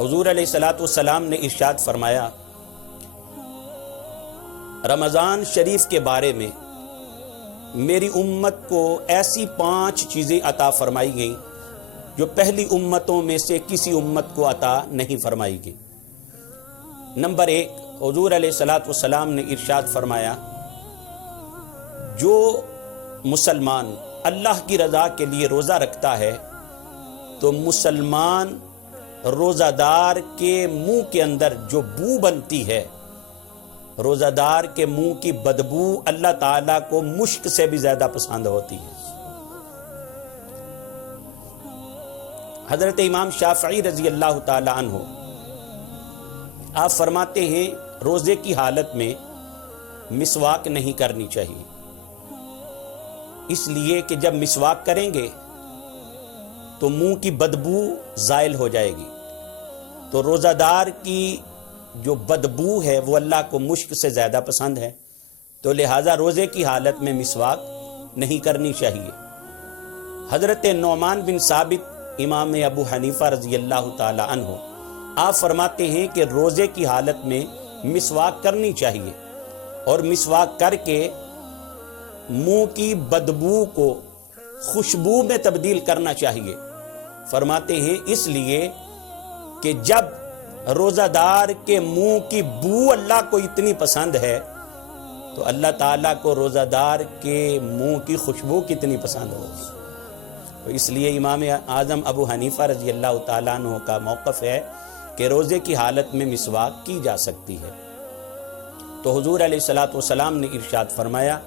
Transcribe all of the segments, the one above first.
حضور علیہ الصلوۃ والسلام نے ارشاد فرمایا، رمضان شریف کے بارے میں میری امت کو ایسی 5 چیزیں عطا فرمائی گئیں جو پہلی امتوں میں سے کسی امت کو عطا نہیں فرمائی گئی۔ نمبر 1، حضور علیہ الصلوۃ والسلام نے ارشاد فرمایا، جو مسلمان اللہ کی رضا کے لیے روزہ رکھتا ہے تو مسلمان روزہ دار کے منہ کے اندر جو بو بنتی ہے، روزہ دار کے منہ کی بدبو اللہ تعالیٰ کو مشک سے بھی زیادہ پسند ہوتی ہے۔ حضرت امام شافعی رضی اللہ تعالی عنہ آپ فرماتے ہیں روزے کی حالت میں مسواک نہیں کرنی چاہیے، اس لیے کہ جب مسواک کریں گے تو منہ کی بدبو زائل ہو جائے گی، تو روزہ دار کی جو بدبو ہے وہ اللہ کو مشک سے زیادہ پسند ہے، تو لہٰذا روزے کی حالت میں مسواک نہیں کرنی چاہیے۔ حضرت نعمان بن ثابت امام ابو حنیفہ رضی اللہ تعالی عنہ آپ فرماتے ہیں کہ روزے کی حالت میں مسواک کرنی چاہیے، اور مسواک کر کے منہ کی بدبو کو خوشبو میں تبدیل کرنا چاہیے۔ فرماتے ہیں اس لیے کہ جب روزہ دار کے منہ کی بو اللہ کو اتنی پسند ہے تو اللہ تعالیٰ کو روزہ دار کے منہ کی خوشبو کتنی پسند ہوگی۔ تو اس لیے امام اعظم ابو حنیفہ رضی اللہ تعالیٰ عنہ کا موقف ہے کہ روزے کی حالت میں مسواک کی جا سکتی ہے۔ تو حضور علیہ الصلوۃ والسلام نے ارشاد فرمایا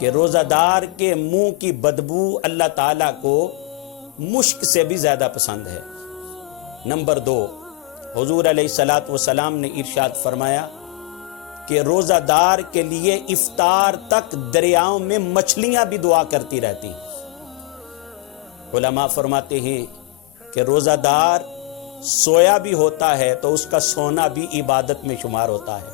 کہ روزہ دار کے منہ کی بدبو اللہ تعالیٰ کو مشک سے بھی زیادہ پسند ہے۔ نمبر 2، حضور علیہ الصلوۃ والسلام نے ارشاد فرمایا کہ روزہ دار کے لیے افطار تک دریاؤں میں مچھلیاں بھی دعا کرتی رہتی ہیں۔ علماء فرماتے ہیں کہ روزہ دار سویا بھی ہوتا ہے تو اس کا سونا بھی عبادت میں شمار ہوتا ہے،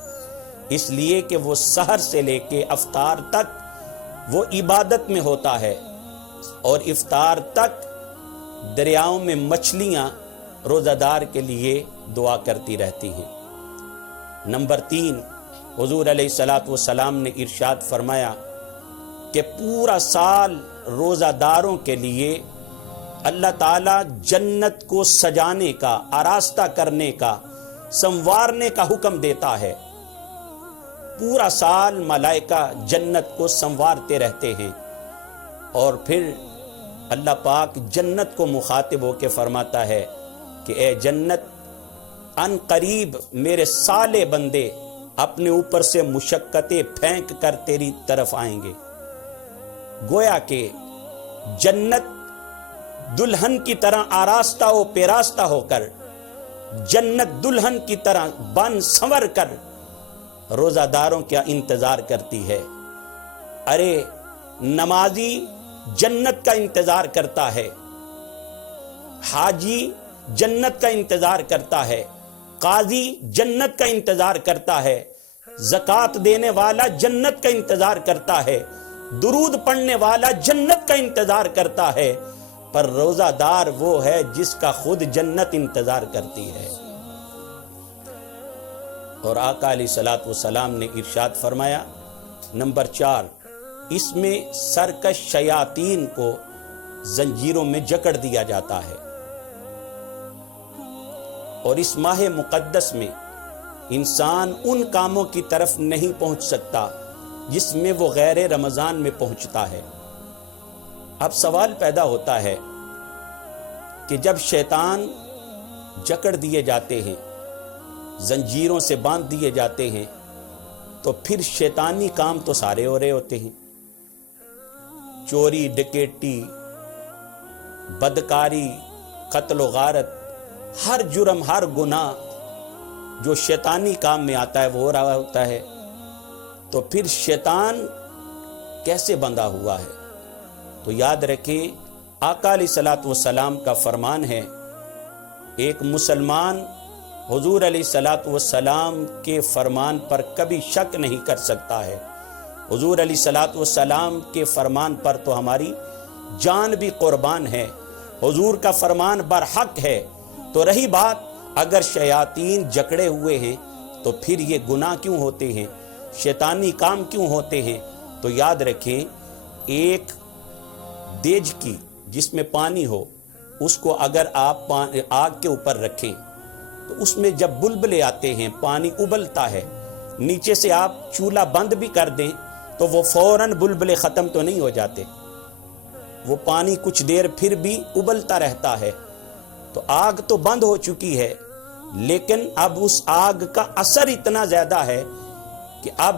اس لیے کہ وہ سحر سے لے کے افطار تک وہ عبادت میں ہوتا ہے، اور افطار تک دریاؤں میں مچھلیاں روزہ دار کے لیے دعا کرتی رہتی ہیں۔ نمبر 3، حضور علیہ الصلوۃ والسلام نے ارشاد فرمایا کہ پورا سال روزہ داروں کے لیے اللہ تعالیٰ جنت کو سجانے کا، آراستہ کرنے کا، سنوارنے کا حکم دیتا ہے۔ پورا سال ملائکہ جنت کو سنوارتے رہتے ہیں، اور پھر اللہ پاک جنت کو مخاطب ہو کے فرماتا ہے کہ اے جنت، ان قریب میرے سالے بندے اپنے اوپر سے مشقتیں پھینک کر تیری طرف آئیں گے۔ گویا کہ جنت دلہن کی طرح آراستہ و پیراستہ ہو کر، جنت دلہن کی طرح بن سنور کر روزہ داروں کا انتظار کرتی ہے۔ ارے نمازی جنت کا انتظار کرتا ہے، حاجی جنت کا انتظار کرتا ہے، قاضی جنت کا انتظار کرتا ہے، زکوٰۃ دینے والا جنت کا انتظار کرتا ہے، درود پڑھنے والا جنت کا انتظار کرتا ہے، پر روزہ دار وہ ہے جس کا خود جنت انتظار کرتی ہے۔ اور آقا علیہ الصلوۃ والسلام نے ارشاد فرمایا، نمبر 4، اس میں سرکش شیاطین کو زنجیروں میں جکڑ دیا جاتا ہے، اور اس ماہ مقدس میں انسان ان کاموں کی طرف نہیں پہنچ سکتا جس میں وہ غیر رمضان میں پہنچتا ہے۔ اب سوال پیدا ہوتا ہے کہ جب شیطان جکڑ دیے جاتے ہیں، زنجیروں سے باندھ دیے جاتے ہیں، تو پھر شیطانی کام تو سارے ہو رہے ہوتے ہیں، چوری، ڈکیٹی، بدکاری، قتل و غارت، ہر جرم، ہر گناہ جو شیطانی کام میں آتا ہے وہ ہو رہا ہوتا ہے، تو پھر شیطان کیسے بندھا ہوا ہے؟ تو یاد رکھیں، آقا علیہ الصلوۃ والسلام کا فرمان ہے، ایک مسلمان حضور علیہ الصلوۃ والسلام کے فرمان پر کبھی شک نہیں کر سکتا ہے۔ حضور علیہ الصلوۃ والسلام کے فرمان پر تو ہماری جان بھی قربان ہے۔ حضور کا فرمان برحق ہے، تو رہی بات اگر شیاطین جکڑے ہوئے ہیں تو پھر یہ گناہ کیوں ہوتے ہیں، شیطانی کام کیوں ہوتے ہیں؟ تو یاد رکھیں، ایک دیج کی جس میں پانی ہو، اس کو اگر آپ آگ کے اوپر رکھیں تو اس میں جب بلبلے آتے ہیں، پانی ابلتا ہے، نیچے سے آپ چولہا بند بھی کر دیں تو وہ فوراً بلبلے ختم تو نہیں ہو جاتے، وہ پانی کچھ دیر پھر بھی ابلتا رہتا ہے۔ تو آگ تو بند ہو چکی ہے، لیکن اب اس آگ کا اثر اتنا زیادہ ہے کہ اب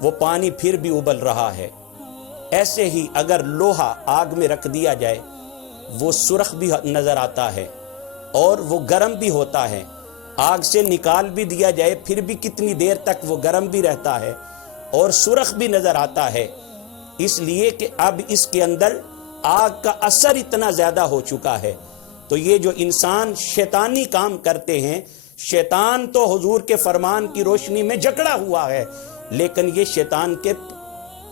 وہ پانی پھر بھی ابل رہا ہے۔ ایسے ہی اگر لوہا آگ میں رکھ دیا جائے، وہ سرخ بھی نظر آتا ہے اور وہ گرم بھی ہوتا ہے، آگ سے نکال بھی دیا جائے پھر بھی کتنی دیر تک وہ گرم بھی رہتا ہے اور سرخ بھی نظر آتا ہے، اس لیے کہ اب اس کے اندر آگ کا اثر اتنا زیادہ ہو چکا ہے۔ تو یہ جو انسان شیطانی کام کرتے ہیں، شیطان تو حضور کے فرمان کی روشنی میں جکڑا ہوا ہے، لیکن یہ شیطان کے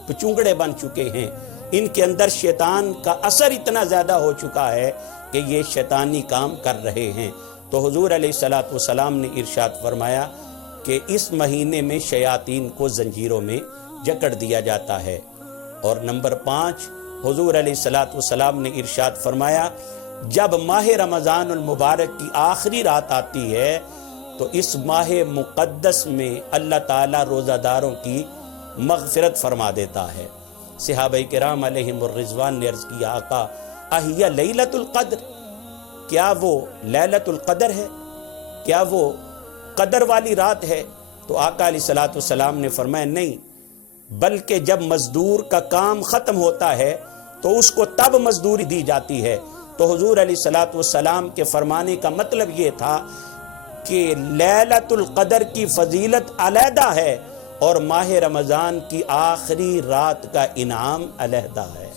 پچونگڑے بن چکے ہیں، ان کے اندر شیطان کا اثر اتنا زیادہ ہو چکا ہے کہ یہ شیطانی کام کر رہے ہیں۔ تو حضور علیہ السلام نے ارشاد فرمایا کہ اس مہینے میں شیاطین کو زنجیروں میں جکڑ دیا جاتا ہے۔ اور نمبر 5، حضور علیہ السلام نے ارشاد فرمایا جب ماہ رمضان المبارک کی آخری رات آتی ہے تو اس ماہ مقدس میں اللہ تعالیٰ روزہ داروں کی مغفرت فرما دیتا ہے۔ صحابہ کرام علیہم الرضوان نے عرض کیا آقا اہیا لیلۃ القدر، کیا وہ لیلۃ القدر ہے، کیا وہ قدر والی رات ہے؟ تو آقا علیہ السلام نے فرمایا نہیں، بلکہ جب مزدور کا کام ختم ہوتا ہے تو اس کو تب مزدوری دی جاتی ہے۔ تو حضور علیہ السلام کے فرمانے کا مطلب یہ تھا کہ لیلۃ القدر کی فضیلت علیحدہ ہے اور ماہ رمضان کی آخری رات کا انعام علیحدہ ہے۔